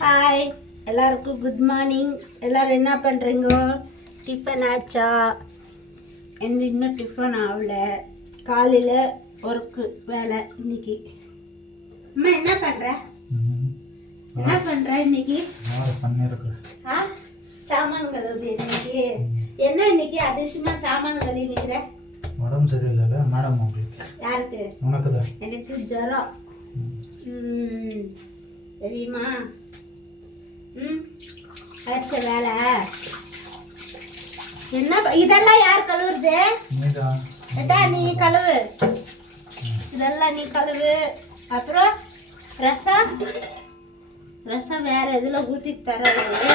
Hi எல்லாருக்கும் good morning. எல்லோரும் என்ன பண்ணுறீங்க? டிஃபன் ஆச்சா? இன்னும் டிஃபன் ஆகல. காலையில் ஒர்க்கு வேலை இன்னைக்கு. அம்மா என்ன பண்ணுற இன்னைக்கு? சாமான் கழுவுது இன்னைக்கு. என்ன இன்னைக்கு அதிசயமாக சாமான் கழுவி நிற்கிற? உடம்பு சரியில்லை மேடம். உங்களுக்கு? யாருக்கு? உனக்கு தான். எனக்கு ஜுரம். தெரியுமா? ஆச்ச வேலை என்ன? இதெல்லாம் யார் கழுவுறது? நீ கழுவு. இதெல்லாம் நீ கழுவு. அப்புறம் ரசம் வேற எதுல ஊத்தி தர்றது?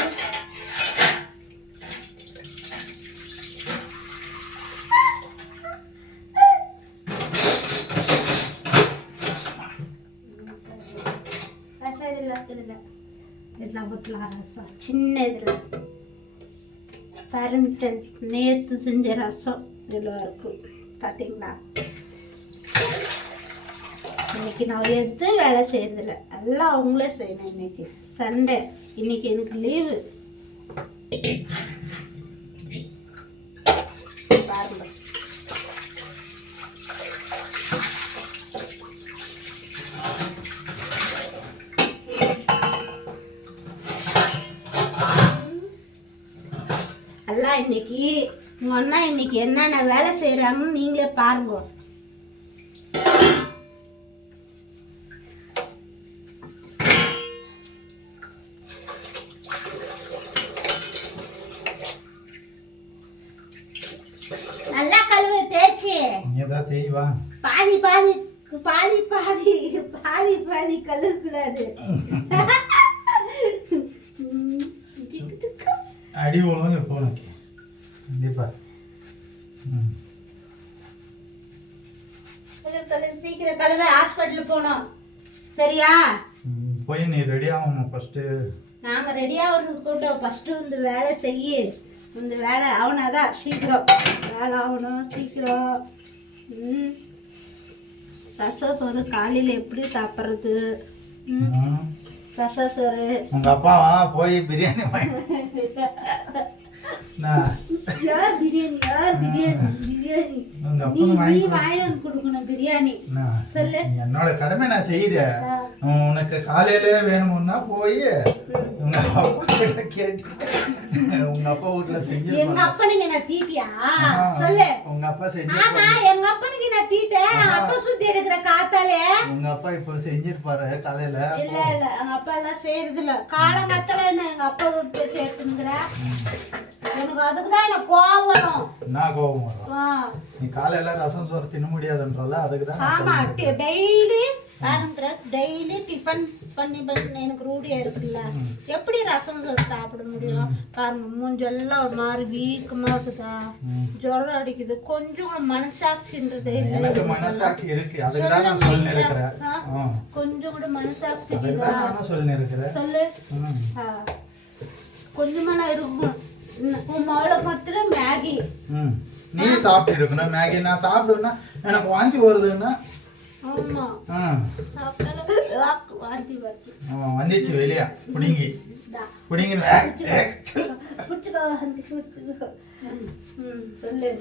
இதெல்லாம் ஊற்றலாம். ரசம் சின்ன இதில் பாருங்க ஃப்ரெண்ட்ஸ், நேற்று செஞ்ச ரசம் இதில் இருக்கும் பார்த்தீங்களா? இன்னைக்கு நான் எதுவும் வேலை செய்யறதில்ல, எல்லாம் அவங்களே செய்யணும். இன்னைக்கு சண்டே, இன்னைக்கு எனக்கு லீவு. பாருங்க எல்லாம் இன்னைக்கு உங்க அண்ணா இன்னைக்கு என்னென்ன வேலை செய்யறாங்கன்னு நீங்களே பாருங்க. நல்லா கழுவு தேய்ச்சி. பாதி பாதி பாதி பாதி பாதி பாதி கழுவக்கூடாது. அடி ஒழுங்கு போனக்கு கண்டிப்பா. சீக்கிரம் கழுவ, ஹாஸ்பிட்டல் போனோம். சரியா? போய் நீ ரெடி ஆகணும் ஃபர்ஸ்ட். நாங்க ரெடி ஆகுறதுக்கு கூட ஃபர்ஸ்ட் இந்த வேலை செய்யு. இந்த வேலை ஆகணாதான் சீக்கிரம் வேலை ஆகணும். சீக்கிரம். ரசம் சோறு காலையில எப்படி சாப்பிட்றது? ரசம் சோறு உங்க அப்பாவா போய் பிரியாணி என்னோட கடமை நான் செய்யறேன். உனக்கு காலையில வேணும்னா போய் உங்க அப்பா கிட்ட கேட்டு உங்க அப்பா வீட்டுல செஞ்சு. எங்க அப்பனுக்கு நான் தீட்டியா சொல்லு. உங்க அப்பா செஞ்சு. ஆமா, எங்க அப்பனுக்கு நான் தீட்டேன். அப்ப சுத்தி எடுக்கிற காத்தாலே உங்க அப்பா இப்ப செஞ்சிருப்பாரு காலையில. இல்ல இல்ல, எங்க அப்பா எல்லாம் செய்யறது இல்ல. காலங்கத்துல என்ன எங்க அப்பா விட்டு கேட்டுங்கிற? எனக்கு அதுக்குதான் எனக்கு கோவம் வரும். என்ன கோவம் வரும்? நீ காலையில ரசம் சோறு தின்ன முடியாதுன்றல அதுக்குதான். ஆமா, டெய்லி டெய்லி டிஃபன் பண்ணி பண்ணி எனக்கு ரூடியா இருக்குல்ல. எப்படி ரசம் சோறு சாப்பிட முடியும்? பாருங்க, மூஞ்செல்லாம் ஒரு மாதிரி வீக்கமா இருக்குதா, ஜுரம் அடிக்குது. கொஞ்சம் கூட மனசாட்சின்றது எனக்கு மனசாட்சி இருக்கு, அதுக்குதான் நான் சொல்லி இருக்கிறேன். கொஞ்சம் கூட மனசாட்சி சொல்லி இருக்கிறேன். சொல்லு. கொஞ்சமா நான் இருக்கும். மேகி நீ சாப்பிட்டு இருக்கணும். மேகி நான் சாப்பிடுவேன்னா எனக்கு வாந்தி வருதுன்னா வந்துச்சு வெளியா புடிங்கி புடிங்கி.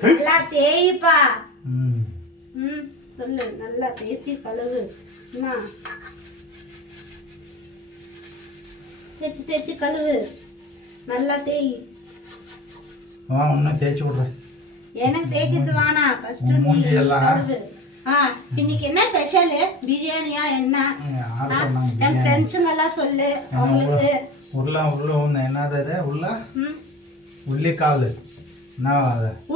நல்லா தேய்ப்பா. சொல்லு. நல்லா தேய்ச்சி கழுவு. தேய்ச்சி தேய்ச்சி கழுவு. நல்லா தேய். இன்னும் தேய்ச்சி விடுறேன். எனக்கு தேய்க்கிறது வேணாம். ஃபர்ஸ்ட் மூஞ்சி எல்லாம். இன்னைக்கு என்ன ஸ்பெஷல்? பிரியாணியா என்ன? என் ஃப்ரெண்ட்ஸுங்க எல்லாம் சொல்லு. அவங்களுக்கு என்னது இது? உள்ளிக்கால்.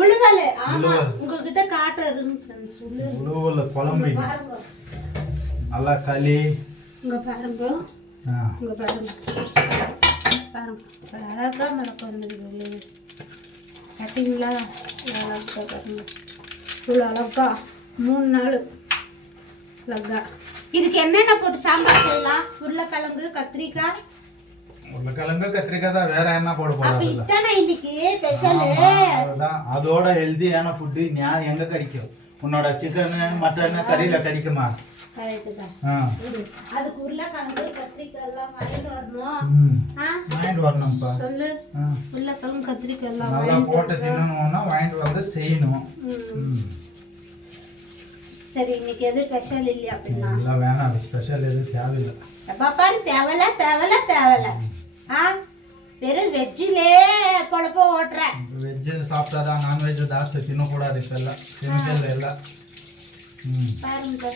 உழுவல். ஆமா, உங்ககிட்ட காட்டுறதுன்னு ஃப்ரெண்ட்ஸ். உழுவல் குழம்பு நல்லா களி. இங்க பாருங்க, இங்க பாருங்க பாருங்க. அழகா மிளகு வந்தது பார்த்தீங்களா? அழகா பாருங்க, இவ்வளோ அழகா 3 நாள் அழகா. இதுக்கு என்னென்ன போட்டு சாம்பார் செய்யலாம்? உருளைக்கிழங்கு, கத்திரிக்காய். உருளைக்கிழங்கு கத்திரிக்காய் தான், வேற என்ன போட போறோம்? இதானே இன்னைக்கு ஸ்பெஷல். அதோட ஹெல்தியான ஃபுட்டு எங்க கிடைக்கும்? உன்னோட சிக்கன் மட்டன் கறியில கிடைக்குமா? கரெக்டு தான். ஆ அதுக்கு உருளைக்கிழங்கு கத்திரிக்காய் எல்லாம் வாங்கிட்டு வரணும். வாங்கிட்டு வரணும்ப்பா. சொல்லு. உருளைக்கிழங்கு கத்திரிக்காய் எல்லாம் நல்லா போட்டு தின்னணும்னா வாங்கிட்டு வந்து செய்யணும். சரி, இன்னைக்கு எது ஸ்பெஷல் இல்லையா அப்படின்னா? எல்லாம் வேணாம், ஸ்பெஷல் எதுவும் தேவையில்லை. பாப்பாரு தேவையில்ல. வெறும் வெஜ்ஜிலே பொழப்ப ஓட்டுறேன். வெஜ்ஜு சாப்பிட்டாதான், நான்வெஜ் ஜாஸ்தி தின்னக்கூடாது. இப்போ எல்லாம் கெமிக்கல் எல்லாம். பாருங்க,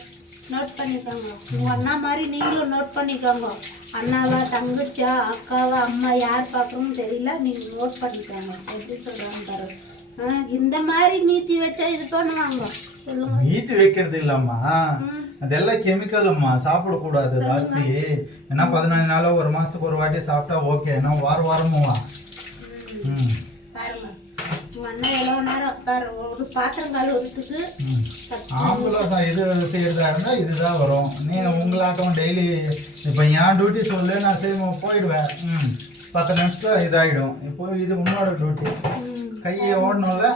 நோட் பண்ணிக்கோங்க. உங்க அண்ணா மாதிரி நீங்களும் நோட் பண்ணிக்கோங்க. அண்ணாவா, தங்கச்சியா, அக்காவா, அம்மா யார் பார்க்கணும்னு தெரியல, நீங்க நோட் பண்ணிக்கோங்க. எப்படி சொல்றாங்க பாரு. இந்த மாதிரி நீத்தி வச்சா இது பண்ணுவாங்க. சொல்லுங்க. நீத்தி வைக்கிறது இல்லம்மா, அதெல்லாம் கெமிக்கல் சாப்பிடக்கூடாது ஜாஸ்தி. ஏன்னா 15 நாளோ ஒரு மாசத்துக்கு ஒரு வாட்டி சாப்பிட்டா ஓகே. ஏன்னா வாரமும் பாருங்க, உங்க அண்ணன் எவ்வளோ நேரம் பாரு, ஒரு பாத்திரம் கழுவுறதுக்கு ஆம்பளை இது செய்யறதா இருந்தா இதுதான் வரும். நீ உங்களாட்டம் டெய்லி இப்போ என் டியூட்டி சொல்லு, நான் செய்ய போயிடுவேன். 10 நிமிஷத்துல இதாயிடும். இப்போ இது உன்னோட டியூட்டி, கையை ஓடணும்ல.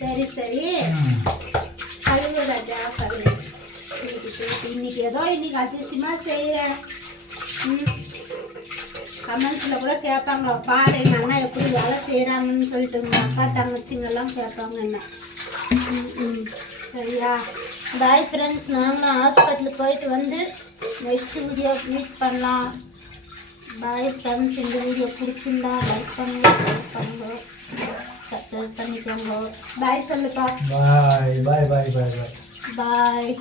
சரி கழுவு ராஜா, கழுவு. இன்னைக்கு ஏதோ அதிசயமா செய்யறேன். கமெண்ட்ஸ்ல கூட கேட்பாங்க, பாரு எங்க அண்ணா எப்படி வேலை செய்யறாங்கன்னு சொல்லிட்டு. உங்க அக்கா தங்கச்சிங்க எல்லாம் கேட்பாங்க என்ன. சரியா? பாய் ஃப்ரெண்ட்ஸ், நாங்களும் ஹாஸ்பிட்டலுக்கு போயிட்டு வந்து நெக்ஸ்ட் வீடியோ மீட் பண்ணலாம். பாய் ஃப்ரெண்ட்ஸ், இந்த வீடியோ பிடிச்சிருந்தா லைக் பண்ணுங்க, ஷேர் பண்ணுங்க, சப்ஸ்கிரைப் பண்ணிக்கோங்க. பாய் சொல்லுப்பா. பாய். பாய்.